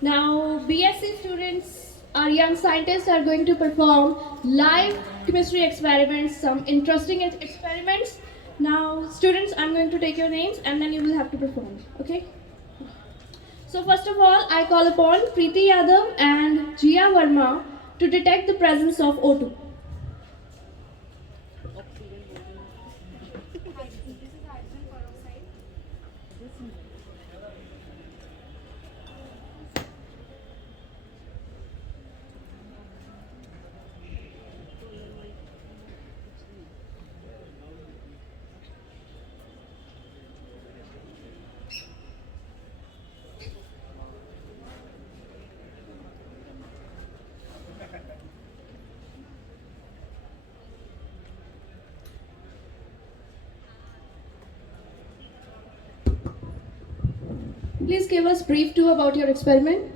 Now, BSc students, our young scientists are going to perform live chemistry experiments, some interesting experiments. Now, students, I'm going to take your names and then you will have to perform. Okay? So, first of all, I call upon Preeti Yadav and Jia Verma to detect the presence of O2. Please give us brief too about your experiment.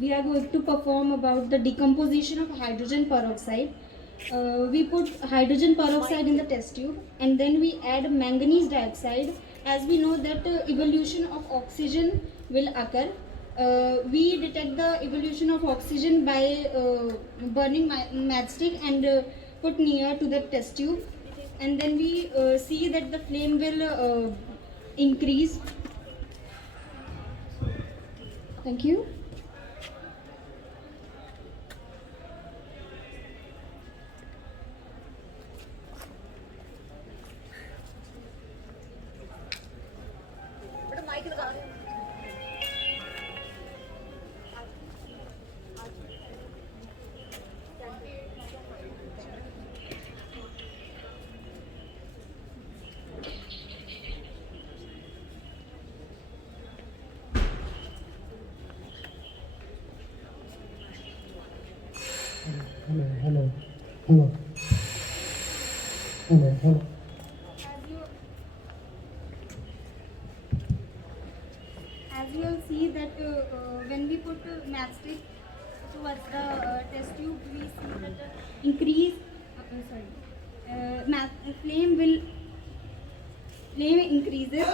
We are going to perform about the decomposition of hydrogen peroxide. We put hydrogen peroxide in the test tube and then we add manganese dioxide. As we know that evolution of oxygen will occur. We detect the evolution of oxygen by burning matchstick and put near to the test tube, and then we see that the flame will increase. Thank you. Hello. Hello. As you will see that when we put matchstick towards the test tube, we see that increase. Flame increases.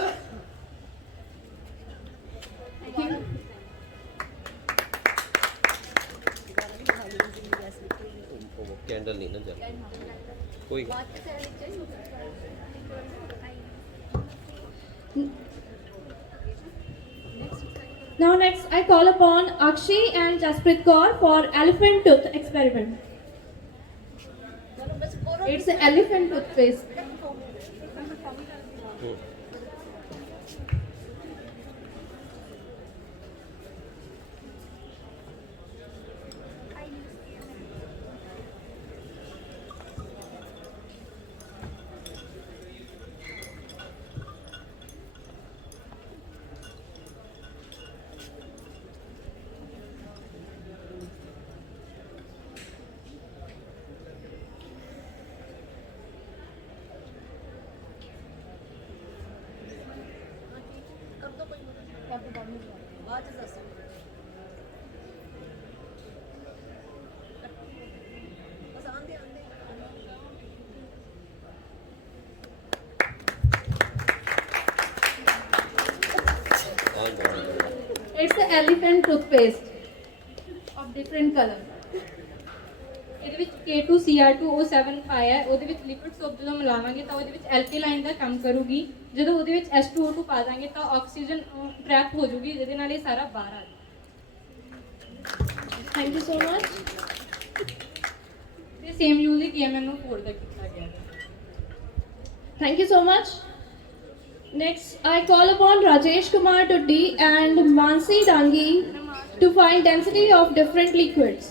Thank you. वो candle नहीं ना जल कोई Now next, I call upon Akshay and Jasprit Kaur for elephant tooth experiment. It's an elephant toothpaste. It's an elephant toothpaste of different color. ਇਹਦੇ ਵਿੱਚ K2Cr2O7 ਪਾਇਆ ਹੈ। ਉਹਦੇ ਵਿੱਚ ਲਿਕੁਇਡ ਸੋਪ ਜਦੋਂ ਮਿਲਾਵਾਂਗੇ ਤਾਂ ਉਹਦੇ ਵਿੱਚ ਐਲਕੇਲਾਈਨ ਦਾ ਕੰਮ ਕਰੂਗੀ। ਜਦੋਂ ਉਹਦੇ ਵਿੱਚ H2O2 ਪਾ ਦਾਂਗੇ ਤਾਂ ਆਕਸੀਜਨ ਟ੍ਰੈਪ ਹੋ ਜੂਗੀ, ਜਿਹਦੇ ਨਾਲ ਇਹ ਸਾਰਾ ਬਾਹਰ ਆ ਜਾਊਗਾ। Thank you so much. ਤੇ ਸੇਮ ਯੂਜ਼ ਹੀ KMNO4 ਦਾ ਕੀਤਾ ਗਿਆ ਹੈ। Thank you so much. Next, I call upon Rajesh Kumar Tuddi and Mansi Dangi to find density of different liquids.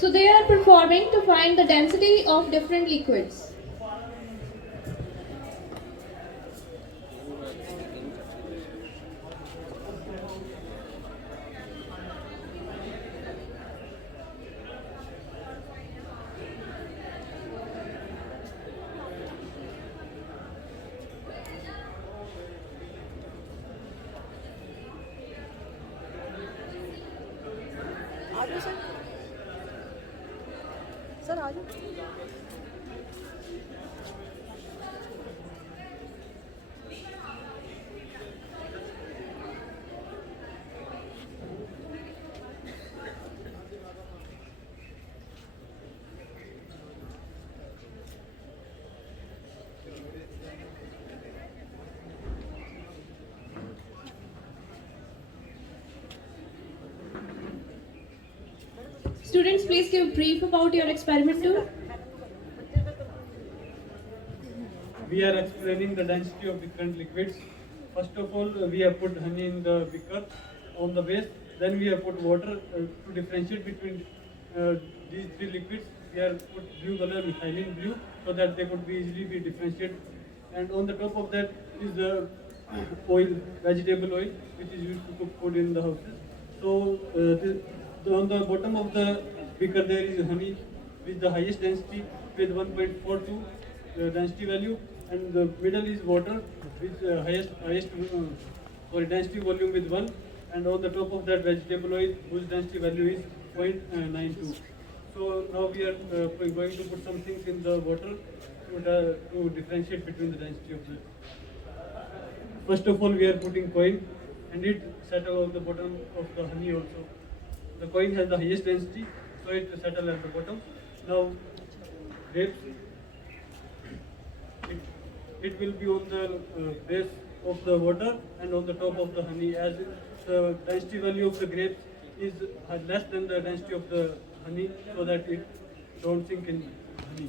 So they are performing to find the density of different liquids. Students, please give brief about your experiment too. We are explaining the density of different liquids. First of all, we have put honey in the beaker on the base. Then we have put water to differentiate between these three liquids. We have put blue color, methylene blue, so that they could be easily be differentiated. And on the top of that is the oil, vegetable oil, which is used to cook food in the houses. So on the bottom of the beaker there is honey with the highest density with 1.42 density value, and the middle is water with highest density volume with 1, and on the top of that vegetable oil whose density value is 0.92. So now we are going to put some things in the water to differentiate between the density of the. First of all, we are putting coin, and it settle on the bottom of the honey also. The coin has the highest density, so it settle at the bottom. Now, grapes, it will be on the base of the water and on the top of the honey, as the density value of the grapes is less than the density of the honey, so that it don't sink in honey.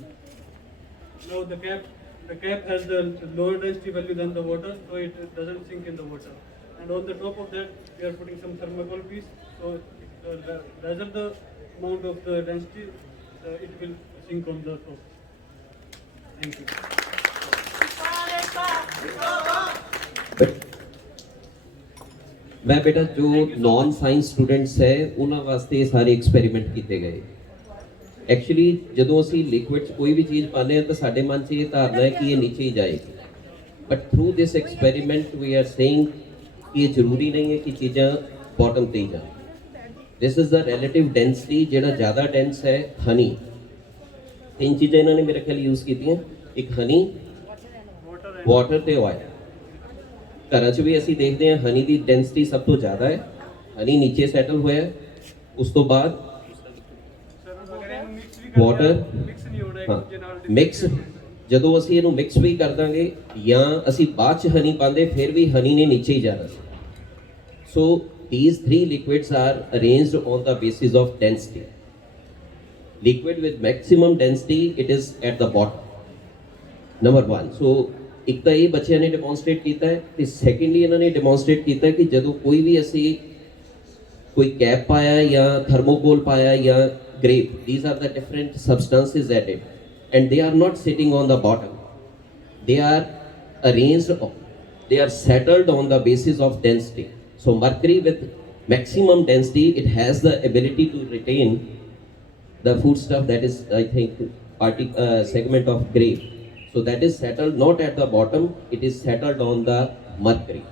Now the cap has the lower density value than the water, so it doesn't sink in the water. And on the top of that, we are putting some thermocol piece, so the lesser the amount of the density, it will sink on the top. Thank you. मैं बेटा जो non science students है ਉਹਨਾਂ ਵਾਸਤੇ ਇਹ ਸਾਰੇ experiment ਕੀਤੇ ਗਏ। ਐਕਚੁਅਲੀ ਜਦੋਂ ਅਸੀਂ ਲਿਕੁਇਡ 'ਚ ਕੋਈ ਵੀ ਚੀਜ਼ ਪਾਉਂਦੇ ਹਾਂ ਤਾਂ ਸਾਡੇ ਮਨ 'ਚ ਇਹ ਧਾਰਨਾ ਹੈ ਕਿ ਇਹ ਨੀਚੇ ਹੀ ਜਾਏਗੀ, but through this experiment we are saying ਕਿ ਇਹ ਜ਼ਰੂਰੀ ਨਹੀਂ ਹੈ ਕਿ ਚੀਜ਼ਾਂ ਬਾਟਮ ਤੇ ਹੀ ਜਾਣ। This is the relative density, ਜਿਹੜਾ ਜ਼ਿਆਦਾ ਡੈਂਸ ਹੈ ਹਨੀ। ਤਿੰਨ ਚੀਜ਼ਾਂ ਇਹਨਾਂ ਨੇ ਮੇਰੇ ਖਿਆਲ ਯੂਜ਼ ਕੀਤੀਆਂ, ਇੱਕ ਹਨੀ, ਵਾਟਰ ਤੇ ਆਇਲ। ਘਰਾਂ 'ਚ ਵੀ ਅਸੀਂ ਦੇਖਦੇ ਹਾਂ ਹਨੀ ਦੀ ਡੈਂਸਿਟੀ ਸਭ ਤੋਂ ਜ਼ਿਆਦਾ ਹੈ, ਹਨੀ ਨੀਚੇ ਸੈਟਲ ਹੋਇਆ, ਉਸ ਤੋਂ ਬਾਅਦ ਵਾਟਰ। ਹਾਂ, ਮਿਕਸ ਜਦੋਂ ਅਸੀਂ ਇਹਨੂੰ ਮਿਕਸ ਵੀ ਕਰ ਦਾਂਗੇ ਜਾਂ ਅਸੀਂ ਬਾਅਦ 'ਚ ਹਨੀ ਪਾਉਂਦੇ ਫਿਰ ਵੀ ਹਨੀ ਨੇ ਨੀਚੇ ਹੀ ਜਾਣਾ ਸੀ। ਸੋ these three liquids are arranged on the basis of density. Liquid with maximum density, it is at the bottom, number one. So ਇੱਕ ਤਾਂ ਇਹ ਬੱਚਿਆਂ ਨੇ ਡੈਮੋਨਸਟ੍ਰੇਟ ਕੀਤਾ ਹੈ, ਤੇ ਸੈਕੰਡਲੀ ਇਹਨਾਂ ਨੇ ਡੈਮੋਨਸਟ੍ਰੇਟ ਕੀਤਾ ਕਿ ਜਦੋਂ ਕੋਈ ਵੀ ਅਸੀਂ ਕੋਈ ਕੈਪ ਪਾਇਆ ਜਾਂ ਥਰਮੋਕੋਲ ਪਾਇਆ ਜਾਂ grape, these are the different substances added, and they are not sitting on the bottom, they are arranged, they are settled on the basis of density. So mercury with maximum density, it has the ability to retain the food stuff, that is I think segment of grape. So that is settled not at the bottom, it is settled on the mercury.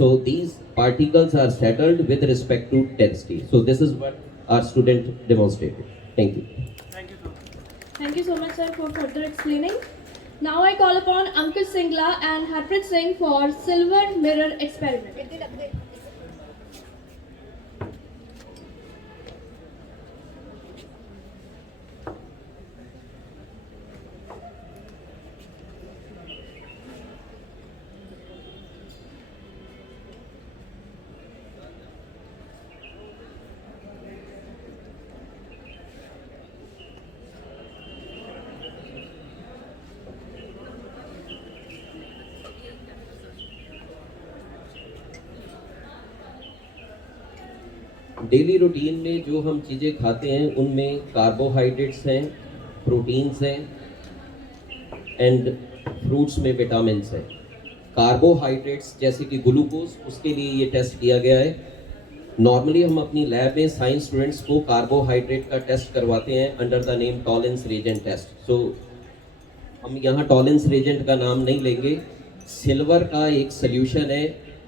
So these particles are settled with respect to density. So this is what our student demonstrated. Thank you. Thank you so much. Thank you so much, sir, for further explaining. Now I call upon Ankit Singla and Harpreet Singh for silver mirror experiment. Daily routine में जो हम चीज़ें खाते हैं उनमें carbohydrates हैं, proteins हैं and fruits में विटामिन्स हैं। कार्बोहाइड्रेट्स जैसे कि ग्लूकोज, उसके लिए ये टेस्ट किया गया है। नॉर्मली हम अपनी लैब में साइंस स्टूडेंट्स को कार्बोहाइड्रेट का टेस्ट करवाते हैं under the name Tollens reagent test. So हम यहाँ टॉलेंस रिएजेंट का नाम नहीं लेंगे। सिल्वर का एक सोल्यूशन है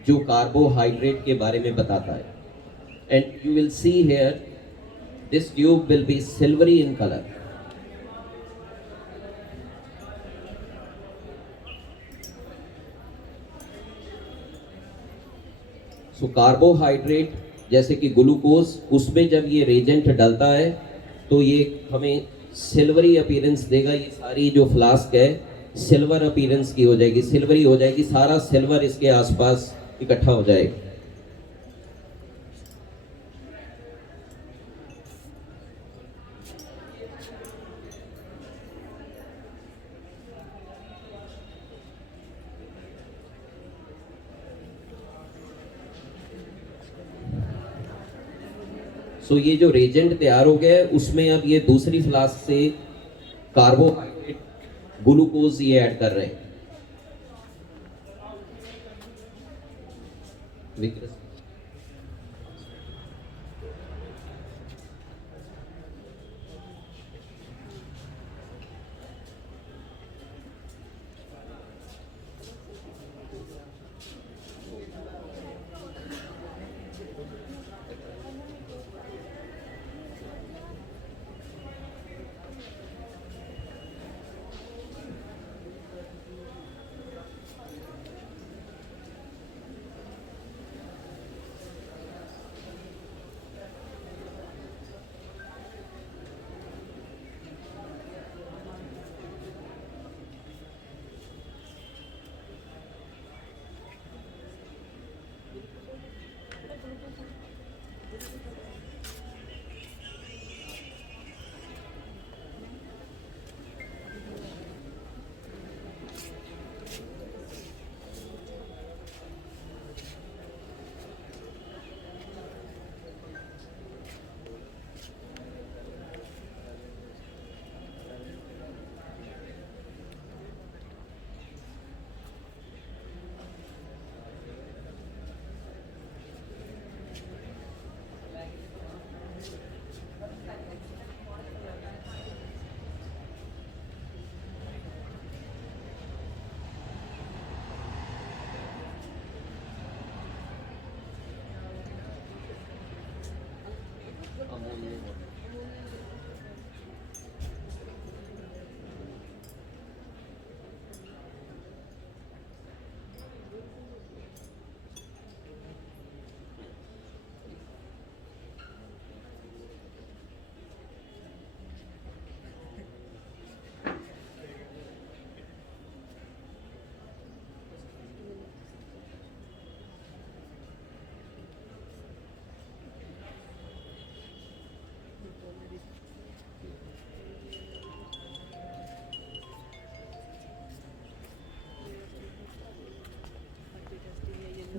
जो कार्बोहाइड्रेट के बारे में बताता है। And you will see here, this tube will be silvery in color. So carbohydrate जैसे कि ग्लूकोज, उसमें जब ये रेजेंट डलता है तो ये हमें सिल्वरी अपीयरेंस देगा। ये सारी जो फ्लास्क है सिल्वर अपीयरेंस की हो जाएगी, सिल्वरी हो जाएगी, सारा सिल्वर इसके आसपास इकट्ठा हो जाएगा। सो ये जो रेजेंट तैयार हो गया है उसमें अब ये दूसरी फ्लास्क से कार्बोहाइड्रेट ग्लूकोज ये ऐड कर रहे हैं। विक्रम।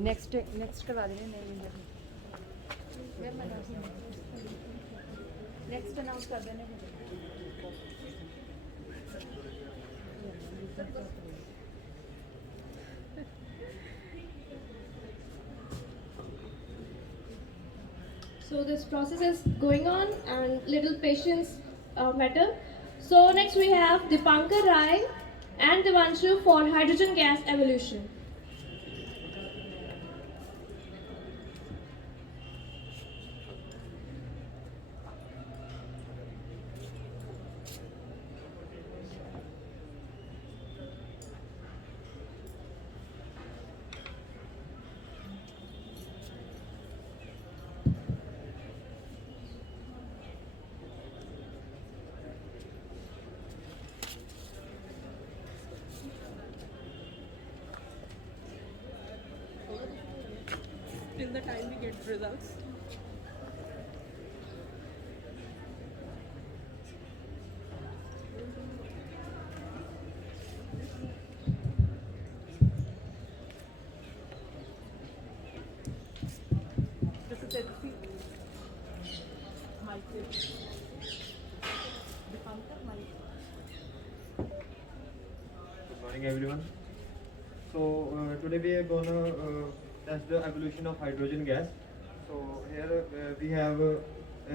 नेक्स्ट करवा देंगे। नहीं नेक्स्ट अनाउंस कर देने। So this process is going on and little patience matter. So next we have Dipankar Rai and Devanshu for hydrogen gas evolution. Till the time we get results. This is it. Good morning, everyone. So today we are gonna test the evolution of hydrogen gas. So here we have,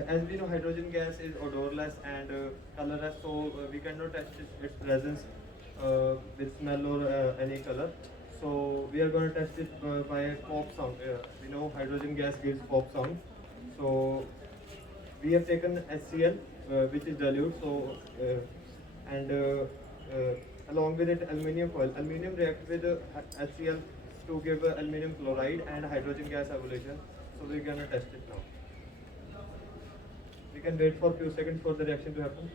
as we know, hydrogen gas is odorless and colorless. So we cannot test its presence with smell or any color. So we are going to test it by a pop sound. We know hydrogen gas gives pop sound. So we have taken HCl, which is dilute. So and along with it, aluminium foil. Aluminium reacts with HCl to give aluminum chloride and hydrogen gas evolution. So we're gonna test it now. We can wait for a few seconds for the reaction to happen.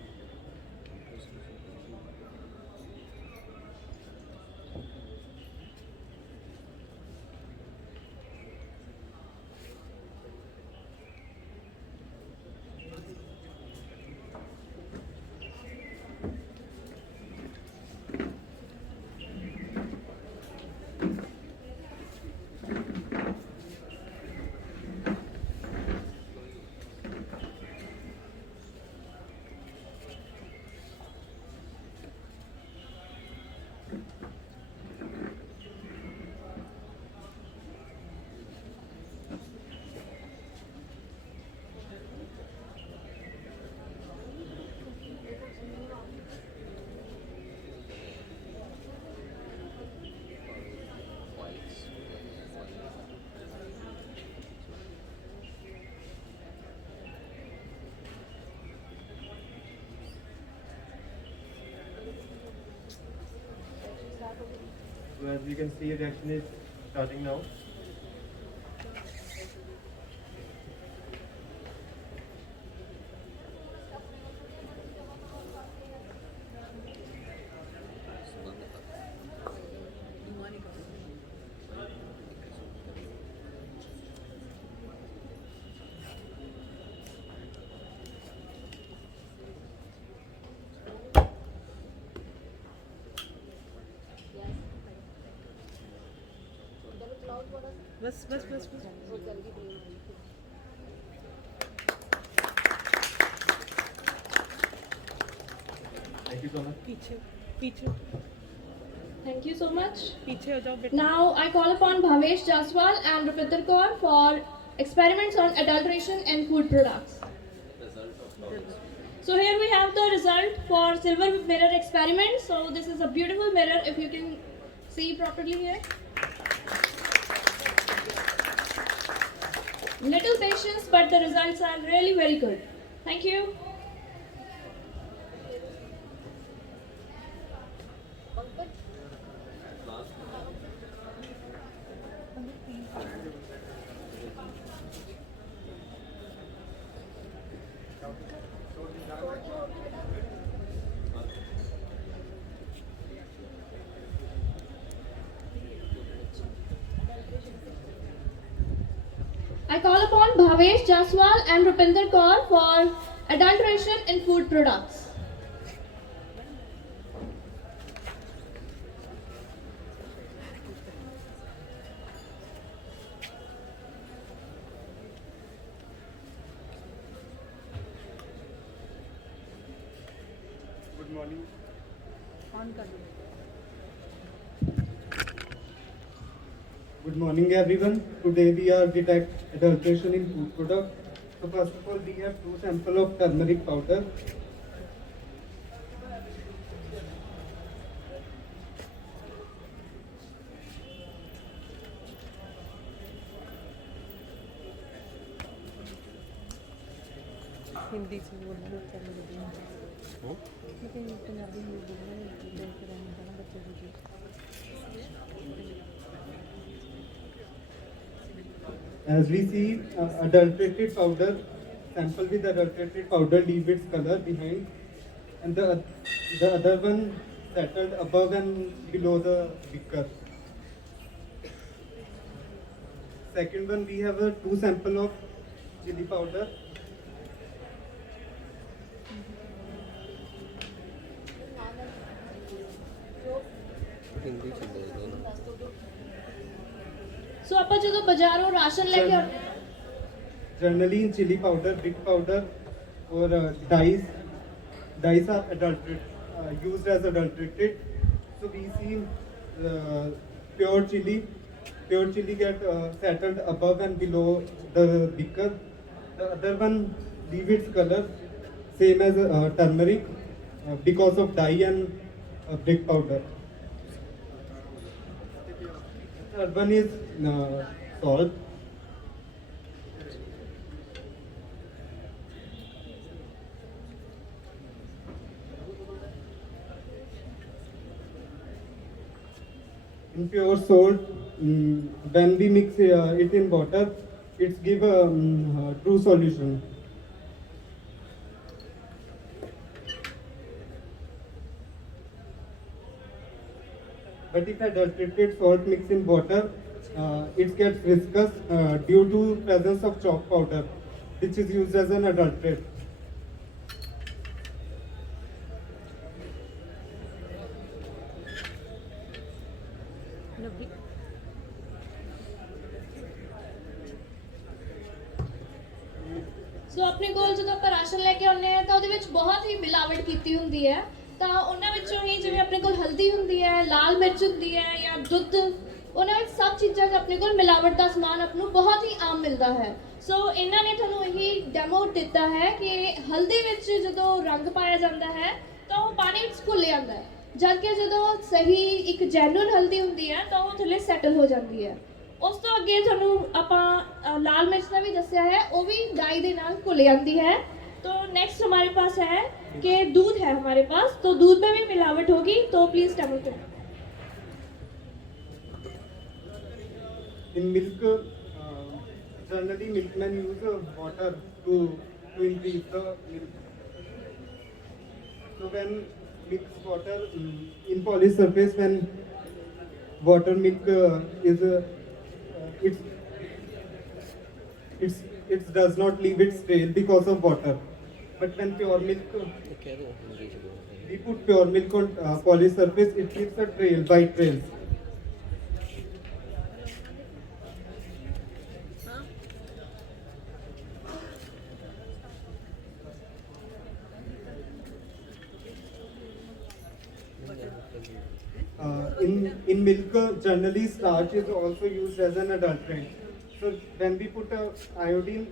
So as you can see, reaction is starting now. बस बस बस बस Thank you so much. पीछे पीछे Thank you so much. पीछे हो जाओ बेटा Now I call upon Bhavesh Jaswal and Rupinder Kaur for experiments on adulteration in food products. So here we have the result for silver mirror experiment. So this is a beautiful mirror if you can see properly here. Little patience, but the results are really very good. Thank you. I call upon Bhavesh Jaswal and Rupinder Kaur for adulteration in food products. Good morning. On कर दो Good morning, everyone. Today we are detect adulteration in food product. So first of all, we have 2 sample of turmeric powder. Hindi से बोलना लेकिन पंजाबी में बोलना बच्चे को As we see, adulterated powder, sample with adulterated powder leave its color behind, and the other one settled above and below the beaker. Second one, we have 2 sample of chili powder. So ਆਪਾਂ ਜਦੋਂ ਬਾਜ਼ਾਰੋਂ ration ਲੈ ਕੇ Generally in chili powder, big powder or dyes are used as adulterated. So we see pure chili get settled above and below the beaker. The other one leave its color same as turmeric because of dye and brick powder. Third one is salt. In pure salt, when we mix it in water, it's give a true solution. But if adulterated salt mixed in water, it gets viscous due to presence of chalk powder, which is used as an adulterant. ਸੋ ਆਪਣੇ ਕੋਲ ਜਦੋਂ ਆਪਾਂ ration ਲੈ ਕੇ ਆਉਂਦੇ ਆ ਤਾਂ ਉਹਦੇ ਵਿੱਚ ਬਹੁਤ ਹੀ ਮਿਲਾਵਟ ਕੀਤੀ ਹੁੰਦੀ ਹੈ ਤਾਂ ਉਹਨਾਂ ਵਿੱਚੋਂ ਹੀ ਜਿਵੇਂ ਆਪਣੇ ਕੋਲ ਹਲਦੀ ਹੁੰਦੀ ਹੈ ਲਾਲ ਮਿਰਚ ਹੁੰਦੀ ਹੈ ਜਾਂ ਦੁੱਧ ਉਹਨਾਂ ਵਿੱਚ ਸਭ ਚੀਜ਼ਾਂ 'ਚ ਆਪਣੇ ਕੋਲ ਮਿਲਾਵਟ ਦਾ ਸਮਾਨ ਆਪ ਨੂੰ ਬਹੁਤ ਹੀ ਆਮ ਮਿਲਦਾ ਹੈ ਸੋ ਇਹਨਾਂ ਨੇ ਤੁਹਾਨੂੰ ਇਹੀ ਡੈਮੋ ਦਿੱਤਾ ਹੈ ਕਿ ਹਲਦੀ ਵਿੱਚ ਜਦੋਂ ਰੰਗ ਪਾਇਆ ਜਾਂਦਾ ਹੈ ਤਾਂ ਉਹ ਪਾਣੀ ਵਿੱਚ ਘੁਲ ਜਾਂਦਾ ਹੈ ਜਦ ਕਿ ਜਦੋਂ ਸਹੀ ਇੱਕ ਜੈਨੂਇਨ ਹਲਦੀ ਹੁੰਦੀ ਹੈ ਤਾਂ ਉਹ ਥੱਲੇ ਸੈਟਲ ਹੋ ਜਾਂਦੀ ਹੈ ਉਸ ਤੋਂ ਅੱਗੇ ਤੁਹਾਨੂੰ ਆਪਾਂ ਲਾਲ ਮਿਰਚ ਦਾ ਵੀ ਦੱਸਿਆ ਹੈ वो भी डाई ਦੇ ਨਾਲ घुल जाती है तो नेक्स्ट हमारे पास है कि दूध है हमारे पास तो दूध में भी मिलावट होगी तो please demonstrate In milk, generally milkmen use water to increase the milk. So when mix water in polished surface, when water milk is it does not leave its trail because of water. But when pure milk, we put pure milk on polished surface, it leaves a trail, white trails. In milk, generally starch is also used as an adulterant. So when we put iodine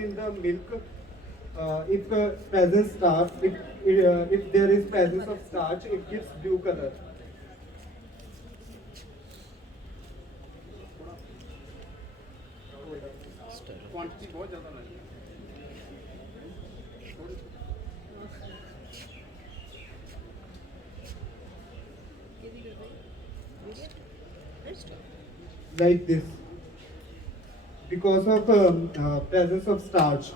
in the milk, if there is presence of starch, it gives blue color. Like this, because of presence of starch.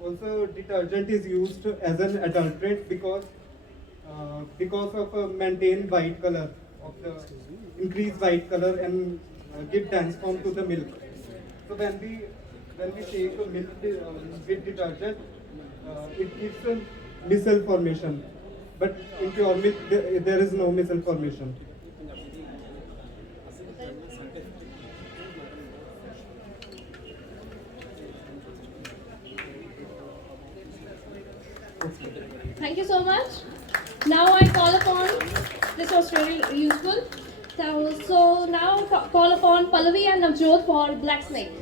Also, detergent is used as an adulterant because of maintain white color of the increase white color and give dense form to the milk. So when we take milk with detergent, it gives a micelle formation, but in pure milk there is no micelle formation. Thank you so much. Now I call upon, this was very useful. So now call upon Pallavi and Navjot for Black Snake.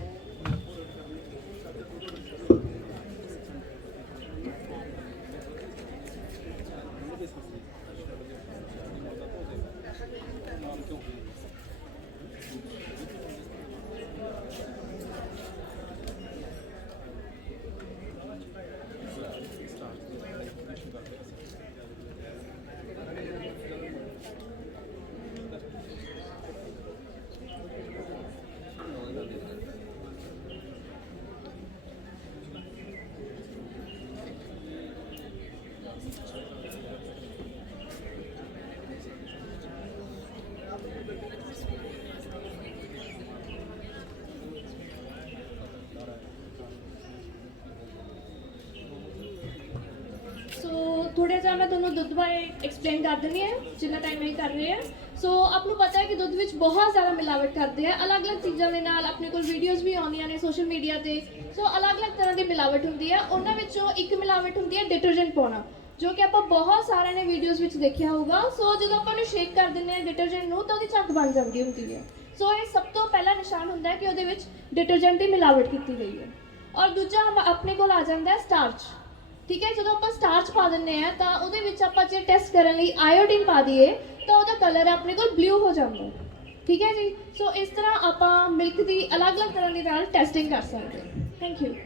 ਥੋੜਾ ਜਿਹਾ ਮੈਂ ਤੁਹਾਨੂੰ ਦੁੱਧ ਬਾਰੇ explain ਕਰ ਦਿੰਦੀ ਹਾਂ ਜਿੰਨਾ ਟਾਈਮ ਇਹ ਕਰ ਰਹੇ ਆ ਸੋ ਆਪ ਨੂੰ ਪਤਾ ਹੈ ਕਿ ਦੁੱਧ ਵਿੱਚ ਬਹੁਤ ਜ਼ਿਆਦਾ ਮਿਲਾਵਟ ਕਰਦੇ ਆ ਅਲੱਗ-ਅਲੱਗ ਚੀਜ਼ਾਂ ਦੇ ਨਾਲ ਆਪਣੇ ਕੋਲ ਵੀਡੀਓਜ਼ ਵੀ ਆਉਂਦੀਆਂ ਨੇ ਸੋਸ਼ਲ ਮੀਡੀਆ ਤੇ ਸੋ ਅਲੱਗ-ਅਲੱਗ ਤਰ੍ਹਾਂ ਦੀ ਮਿਲਾਵਟ ਹੁੰਦੀ ਹੈ ਉਹਨਾਂ ਵਿੱਚੋਂ ਇੱਕ ਮਿਲਾਵਟ ਹੁੰਦੀ ਹੈ ਡਿਟਰਜੈਂਟ ਪਾਉਣਾ ਜੋ ਕਿ ਆਪਾਂ ਬਹੁਤ ਸਾਰਿਆਂ ਨੇ ਵੀਡੀਓਜ਼ ਵਿੱਚ ਦੇਖਿਆ ਹੋਊਗਾ ਸੋ ਜਦੋਂ ਆਪਾਂ ਉਹਨੂੰ ਸ਼ੇਕ ਕਰ ਦਿੰਦੇ ਆ ਡਿਟਰਜੈਂਟ ਨੂੰ ਤਾਂ ਉਹਦੀ ਝੱਗ ਬਣ ਜਾਂਦੀ ਹੁੰਦੀ ਹੈ ਸੋ ਇਹ ਸਭ ਤੋਂ ਪਹਿਲਾ ਨਿਸ਼ਾਨ ਹੁੰਦਾ ਹੈ ਕਿ ਉਹਦੇ ਵਿੱਚ ਡਿਟਰਜੈਂਟ ਦੀ ਮਿਲਾਵਟ ਕੀਤੀ ਗਈ ਹੈ ਔਰ ਦੂਜਾ ਆਪਣੇ ਕੋਲ ਆ ਜਾਂਦਾ ਹੈ ਸਟਾਰਚ ठीक है जो आप स्टार्च पा दें तो वो जे टेस्ट करने लिए आयोडीन पा दिए तो वह कलर अपने को ब्लू हो जाता है ठीक है जी सो इस तरह आप मिल्क की अलग अलग तरह की टेस्टिंग कर सकते हैं Thank you.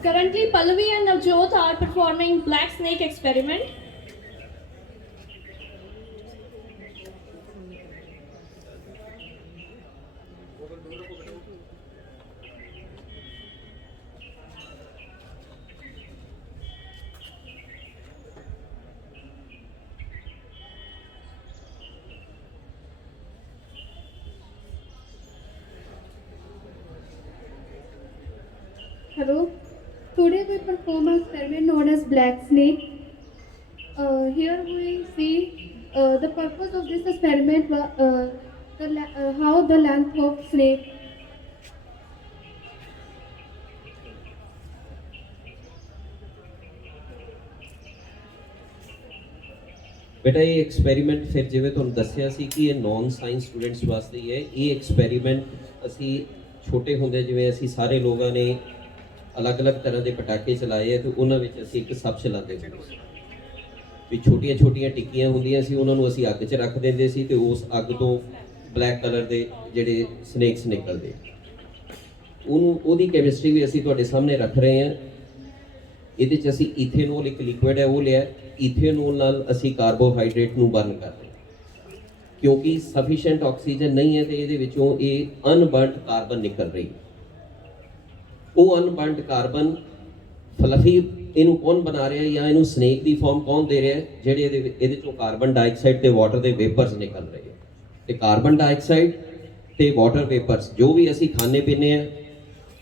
Currently, Pallavi and Navjot are performing black snake experiment. Hello. Today we perform a experiment known as black snake. Here we see the purpose of this experiment, how the length of snake. ਬੇਟਾ ਇਹ experiment ਫਿਰ ਜਿਵੇਂ ਤੁਹਾਨੂੰ ਦੱਸਿਆ ਸੀ ਕਿ ਇਹ non science students ਵਾਸਤੇ ਹੀ ਹੈ। ਇਹ ਐਕਸਪੈਰੀਮੈਂਟ ਅਸੀਂ ਛੋਟੇ ਹੁੰਦੇ ਜਿਵੇਂ ਅਸੀਂ ਸਾਰੇ ਲੋਕਾਂ ਨੇ ਅਲੱਗ-ਅਲੱਗ ਤਰ੍ਹਾਂ ਦੇ ਪਟਾਕੇ ਚਲਾਏ ਹੈ ਤੇ ਉਹਨਾਂ ਵਿੱਚ ਅਸੀਂ ਇੱਕ ਸੱਪ ਚਲਾਉਂਦੇ ਹੁੰਦੇ ਸੀ ਵੀ ਛੋਟੀਆਂ-ਛੋਟੀਆਂ ਟਿੱਕੀਆਂ ਹੁੰਦੀਆਂ ਸੀ, ਉਹਨਾਂ ਨੂੰ ਅਸੀਂ ਅੱਗ 'ਚ ਰੱਖ ਦਿੰਦੇ ਸੀ ਤੇ ਉਸ ਅੱਗ ਤੋਂ ਬਲੈਕ ਕਲਰ ਦੇ ਜਿਹੜੇ ਸਨੇਕਸ ਨਿਕਲਦੇ। ਉਹਦੀ ਕੈਮਿਸਟਰੀ ਵੀ ਅਸੀਂ ਤੁਹਾਡੇ ਸਾਹਮਣੇ ਰੱਖ ਰਹੇ ਹਾਂ। ਇਹਦੇ 'ਚ ਅਸੀਂ ਈਥੇਨੋਲ ਇੱਕ ਲਿਕੁਇਡ ਹੈ ਉਹ ਲਿਆ। ਈਥੇਨੋਲ ਨਾਲ ਅਸੀਂ ਕਾਰਬੋਹਾਈਡਰੇਟ ਨੂੰ ਬਰਨ ਕਰ ਰਹੇ ਕਿਉਂਕਿ ਸਫੀਸ਼ੀਐਂਟ ਆਕਸੀਜਨ ਨਹੀਂ ਹੈ ਤੇ ਇਹਦੇ ਵਿੱਚੋਂ ਇਹ ਅਨਬਰਨਡ ਕਾਰਬਨ ਨਿਕਲ ਰਹੀ। ਉਹ ਅਨਬਰਨਡ ਕਾਰਬਨ ਫਲਫੀ ਇਹਨੂੰ ਕੌਣ ਬਣਾ ਰਿਹਾ ਜਾਂ ਇਹਨੂੰ ਸਨੇਕ ਦੀ ਫਾਰਮ ਕੌਣ ਦੇ ਰਿਹਾ? ਜਿਹੜੇ ਇਹਦੇ ਚੋਂ ਕਾਰਬਨ ਡਾਈਆਕਸਾਈਡ ਤੇ ਵਾਟਰ ਦੇ ਵੇਪਰਸ ਨਿਕਲ ਰਹੇ ਤੇ ਕਾਰਬਨ ਡਾਈਆਕਸਾਈਡ ਤੇ ਵਾਟਰ ਵੇਪਰਸ ਜੋ ਵੀ ਅਸੀਂ ਖਾਣੇ ਪੀਂਦੇ ਆ,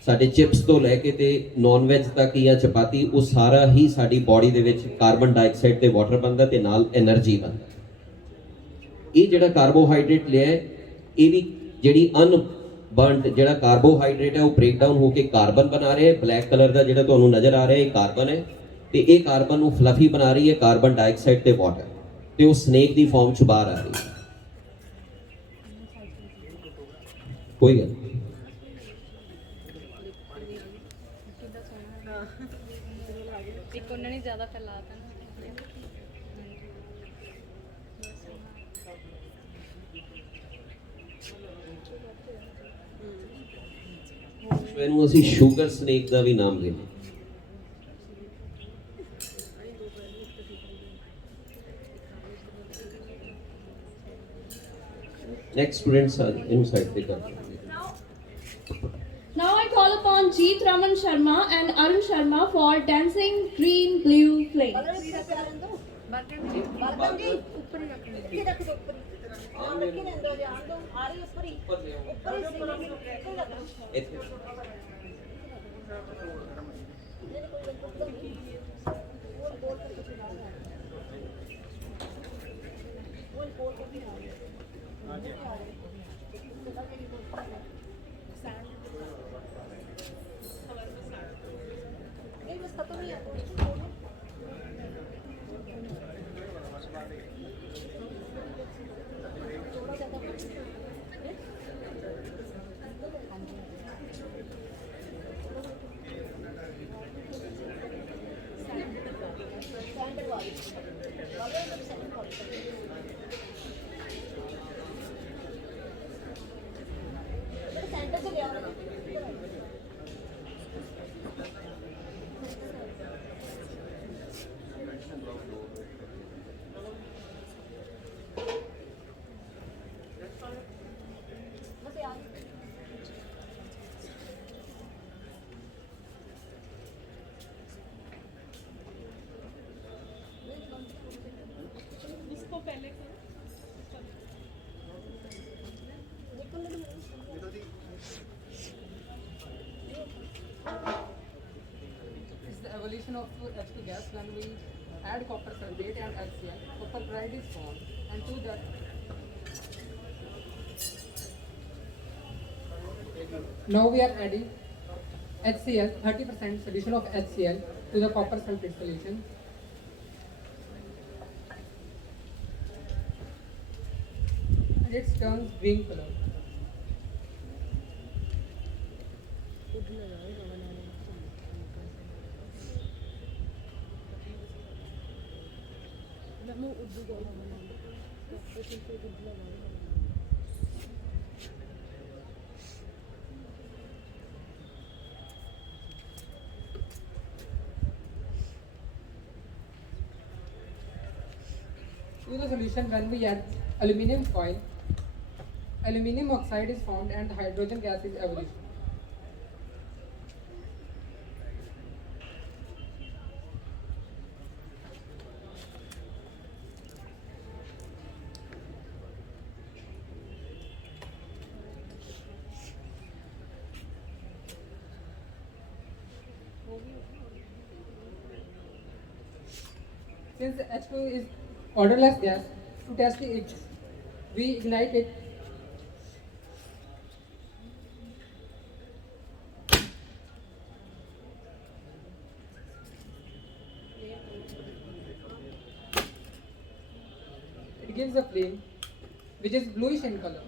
ਸਾਡੇ ਚਿਪਸ ਤੋਂ ਲੈ ਕੇ ਤੇ ਨੌਨ ਵੈਜ ਤੱਕ ਜਾਂ ਚਪਾਤੀ, ਉਹ ਸਾਰਾ ਹੀ ਸਾਡੀ ਬਾਡੀ ਦੇ ਵਿੱਚ ਕਾਰਬਨ ਡਾਈਆਕਸਾਈਡ ਤੇ ਵਾਟਰ ਬਣਦਾ ਤੇ ਨਾਲ એનર્ਜੀ ਬਣਦਾ। ਇਹ ਜਿਹੜਾ ਕਾਰਬੋਹਾਈਡਰੇਟ ਲਿਆ ਇਹ ਵੀ ਜਿਹੜੀ ਅਨਬਰਨਡ ਜਿਹੜਾ ਕਾਰਬੋਹਾਈਡਰੇਟ ਹੈ ਉਹ ਬ੍ਰੇਕ ਡਾਊਨ ਹੋ ਕੇ ਕਾਰਬਨ ਬਣਾ ਰਿਹਾ ਹੈ। ਬਲੈਕ ਕਲਰ ਦਾ ਜਿਹੜਾ ਤੁਹਾਨੂੰ ਨਜ਼ਰ ਆ ਰਿਹਾ ਇਹ ਕਾਰਬਨ ਹੈ ਤੇ ਇਹ ਕਾਰਬਨ ਨੂੰ ਫਲਫੀ ਬਣਾ ਰਹੀ ਹੈ ਕਾਰਬਨ ਡਾਈਆਕਸਾਈਡ ਤੇ ਵਾਟਰ ਤੇ ਉਹ ਸਨੇਕ ਦੀ ਫਾਰਮ ਚ ਬਾਹਰ ਆ ਰਹੀ ਹੈ। ਕੋਈ ਗੱਲ ਨਹੀਂ। ਇੱਕ ਉਹਨਾਂ ਨੇ ਜ਼ਿਆਦਾ ਫੈਲਾਤਾ ਨਾ। ਸੋ ਇਹਨੂੰ ਅਸੀਂ ਸ਼ੂਗਰ ਸਨੇਕ ਦਾ ਵੀ ਨਾਮ ਦਿੰਦੇ। ਨੈਕਸਟ ਸਟੂਡੈਂਟਸ ਆ ਇਹਨੂੰ ਸਾਈਡ ਤੇ ਕਰ। Now I call upon Jeet Raman Sharma and Arun Sharma for dancing green blue flame. of H2 gas when we add copper sulfate and HCl. Copper chloride is formed, and to that now we are adding HCl, 30% solution of HCl to the copper sulfate solution. And it turns green color. To the solution, when we add aluminium foil, aluminium oxide is formed and hydrogen gas is evolution. Since H2 is odorless gas, to test it, we ignite it. It gives a flame which is bluish in color.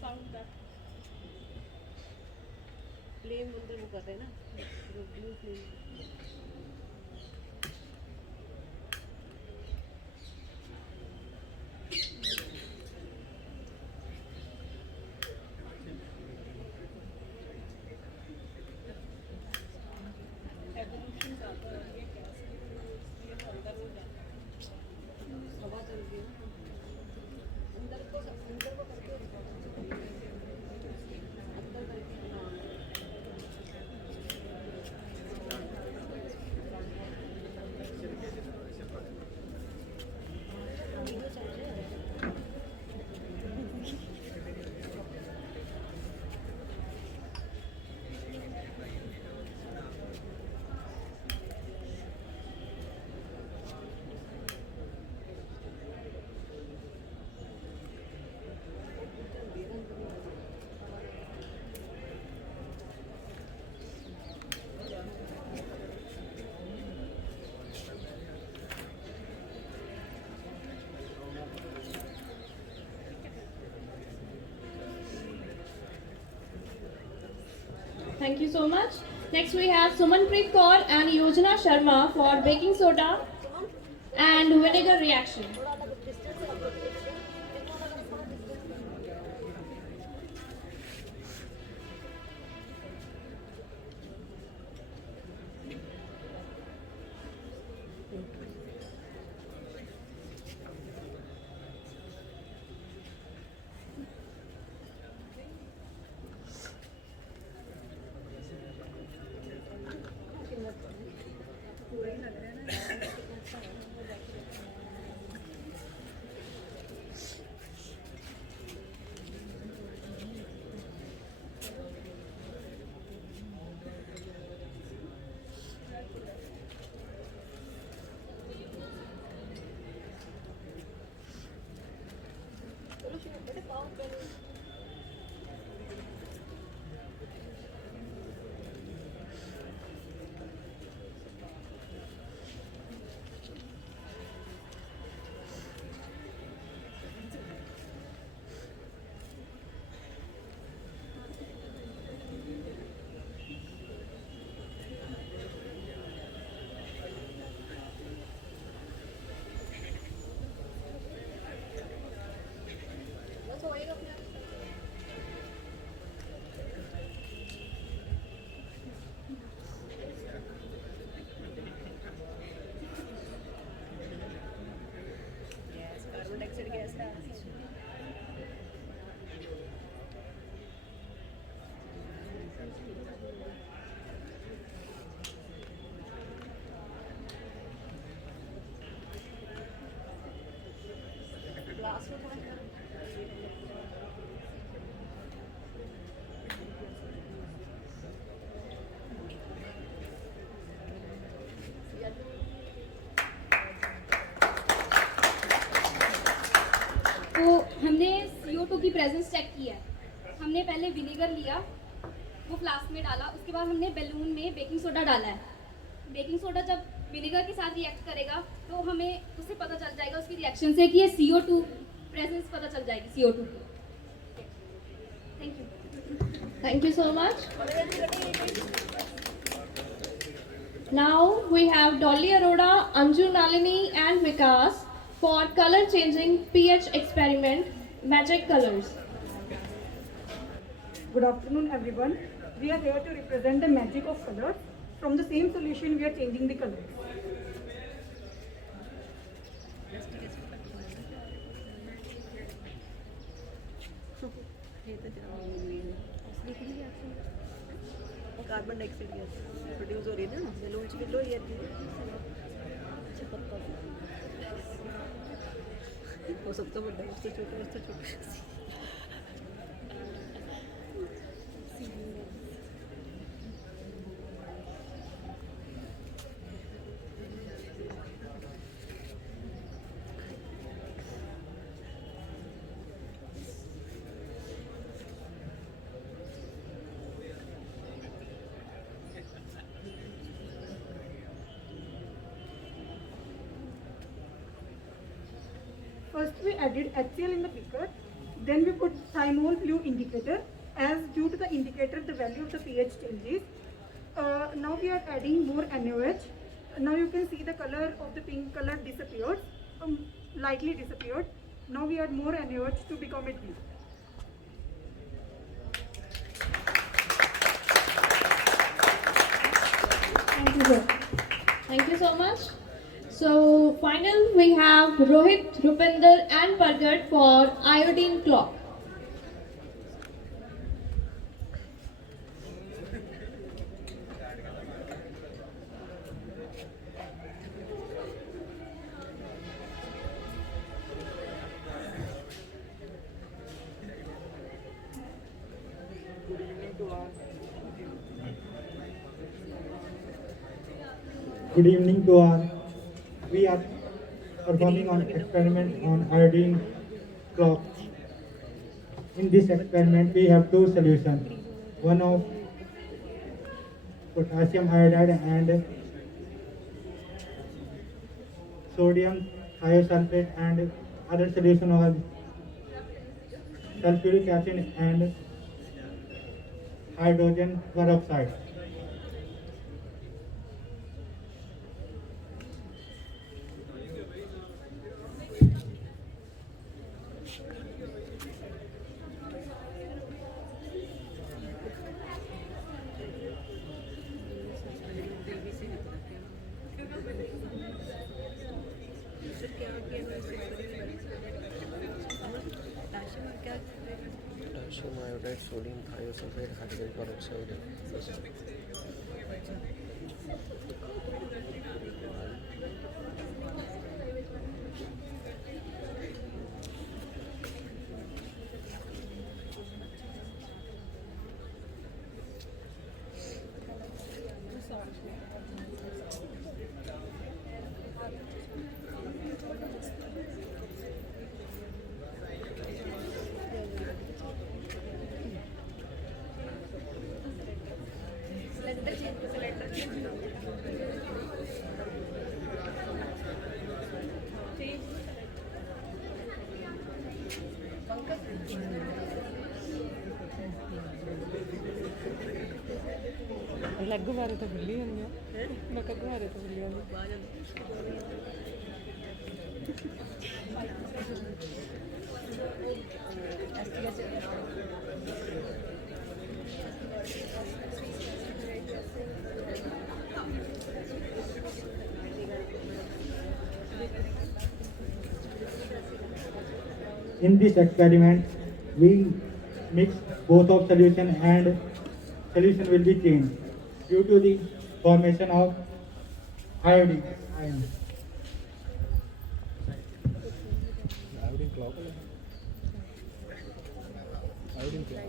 Sound that flame बोलते वो कर रहे हैं ना blue flame Thank you so much. Next we have Sumanpreet Kaur and Yojana Sharma for baking soda and vinegar reaction. बस होएगा अपना हमने पहले विनेगर लिया, वो फ्लास्क में डाला, उसके बाद हमने बैलून में बेकिंग सोडा डाला है। बेकिंग सोडा जब विनेगर के साथ रिएक्ट करेगा तो हमें उससे पता चल जाएगा उसकी रिएक्शन से कि ये CO2 प्रेजेंस पता चल जाएगी CO2 की। Thank you. Thank you so much. Now we have Dolly Arora, Anju Nalini and Vikas for color changing pH experiment, Magic Colors. Good afternoon, everyone. We are here to represent the magic of colors. From the same solution, we are changing the colors. Carbon dioxide gas produce हो रही है ना, balloon च बिल्लो ही है वो सब तो बड़ा, उससे छोटा, उससे छोटा। First, we added HCl in the beaker. Then we put thymol blue indicator. As due to the indicator, the value of the pH changes. Now we are adding more NaOH. Now you can see the color of the pink color disappeared, lightly disappeared. Now we add more NaOH to become it blue. Thank you, sir. Thank you so much. So, final we have Rohit, Rupinder and Pargat for iodine clock. Good evening to all. We are performing an experiment on iodine clock. In this experiment, we have two solutions. One of potassium iodide and sodium thiosulfate, and other solution of sulfuric acid and hydrogen peroxide. Potassium iodide, sodium thiosulfate, hydrogen peroxide. ਲੱਗ ਬਾਰੇ ਤਾਂ ਭੁੱਲੀ ਜਾਂਦੀ ਆ, ਮੈਂ ਕੱਗ ਬਾਰੇ ਤਾਂ ਭੁੱਲੀ ਜਾਂਦੀ। In this experiment, we mix both of solution and solution will be changed due to the formation of iodine ion. Iodine clock. Iodine clock.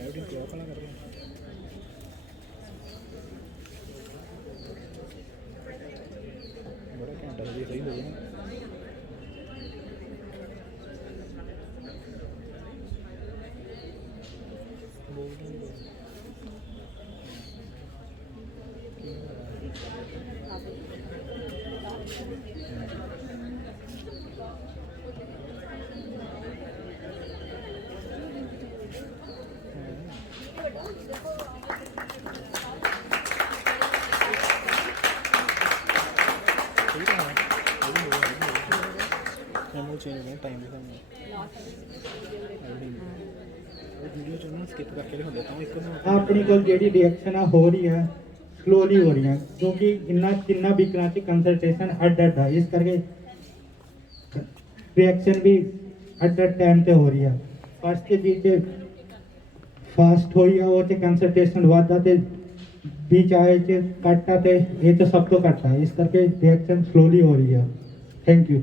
Iodine clock वाला कर रहे हैं बड़ा घंटा लगे सही हो जाए चेंज हो टाइम भी वीडियो जो ना स्किप करके दिखा देता हूँ इसको ना ਆਪਣੀ ਕੋਲ ਜਿਹੜੀ ਰਿਐਕਸ਼ਨ ਆ ਹੋ ਰਹੀ ਹੈ ਸਲੋਲੀ ਹੋ ਰਹੀਆਂ ਕਿਉਂਕਿ ਇੰਨਾ ਤਿੰਨਾਂ ਬੀਕਰਾਂ 'ਚ ਕੰਸਲਟੇਸ਼ਨ ਅੱਡ ਅੱਡ ਆ ਇਸ ਕਰਕੇ ਰਿਐਕਸ਼ਨ ਵੀ ਅੱਡ ਅੱਡ ਟਾਈਮ ਤੇ ਹੋ ਰਹੀ ਆ ਫਸਟ ਜੀ ਫਾਸਟ ਹੋਈ ਆ ਉਹ ਤੇ ਕੰਸਲਟੇਸ਼ਨ ਵੱਧਦਾ ਤੇ बीच आए च कट ते ये तो सब तो कट है इस करके रिएक्शन स्लोली हो रही है thank you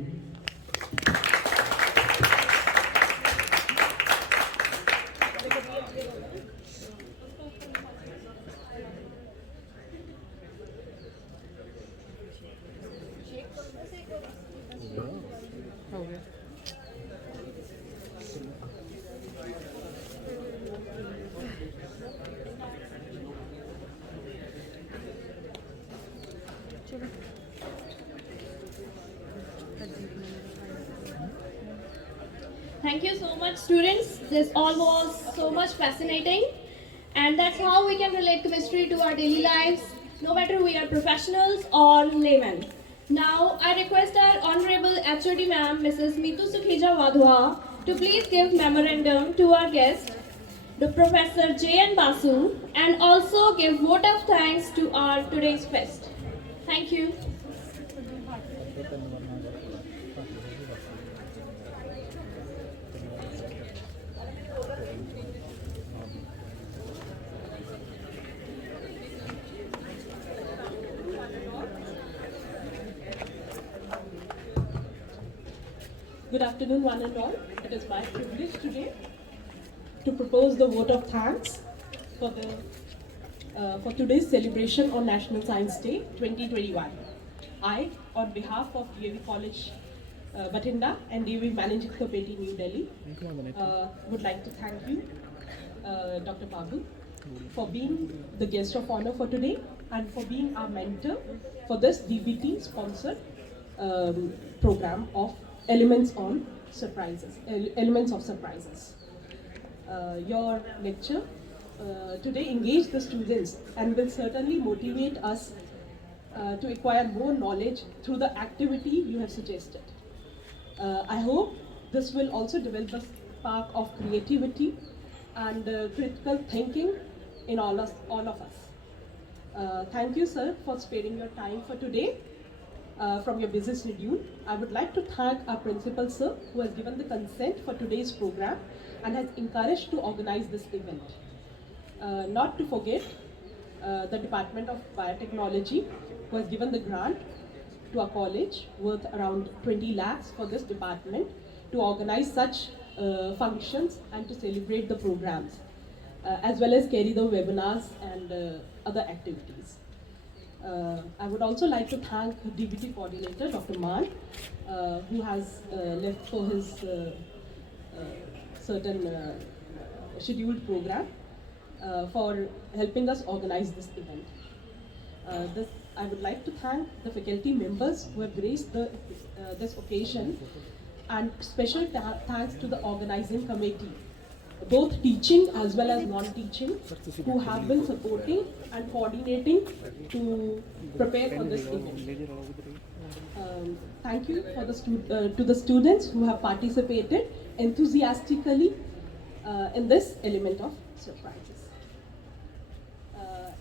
Thank you so much, students. This all was so much fascinating, and that's how we can relate chemistry to our daily lives, no matter we are professionals or laymen. Now, I request our Honorable HOD Ma'am, Mrs. Meetu Sukhija Wadhwa, to please give memorandum to our guest, the Professor J.N. Basu, and also give vote of thanks to our today's guest. Thank you. Good afternoon, one and all. It is my privilege today to propose the vote of thanks for today's celebration on National Science Day 2021. I, on behalf of DAV College Bathinda and DAV Managing Committee New Delhi, would like to thank you, Dr. Babu, for being the guest of honor for today and for being our mentor for this DBT sponsored program of Elements of Surprises. Your lecture today engaged the students and will certainly motivate us to acquire more knowledge through the activity you have suggested. I hope this will also develop a spark of creativity and critical thinking in all of us. Thank you, sir, for sparing your time for today. From your busy schedule, I would like to thank our principal, sir, who has given the consent for today's program and has encouraged to organize this event. Not to forget the Department of Biotechnology, who has given the grant to our college worth around 20 lakhs for this department to organize such functions and to celebrate the programs, as well as carry the webinars and other activities. I would also like to thank DBT coordinator, Dr. Maan, who has left for his certain scheduled program for helping us organize this event. I would like to thank the faculty members who have graced this occasion, and special thanks to the organizing committee, both teaching as well as non-teaching, who have been supporting and coordinating to prepare for this event. Thank you for to the students who have participated enthusiastically in this element of surprises.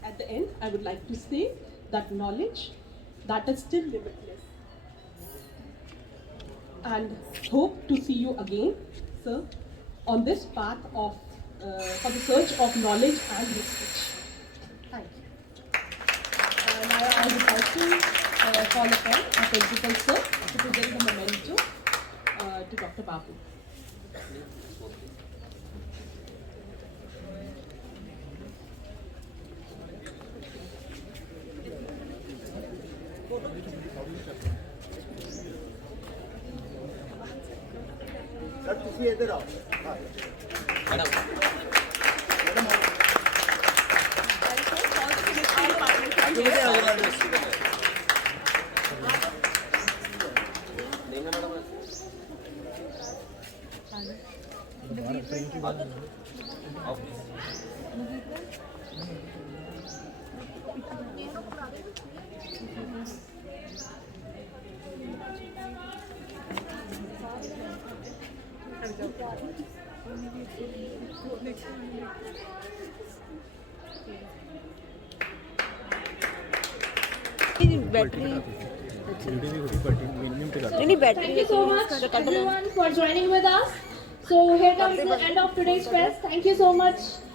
At the end, I would like to say that knowledge that is still limitless. And hope to see you again, sir, on this path of for the search of knowledge and research. Thank you. Now I would like to call upon our principal sir to present the memento to Dr. Babu. Battery Thank you so much everyone for joining with us. So here comes the end of today's fest. Thank you so much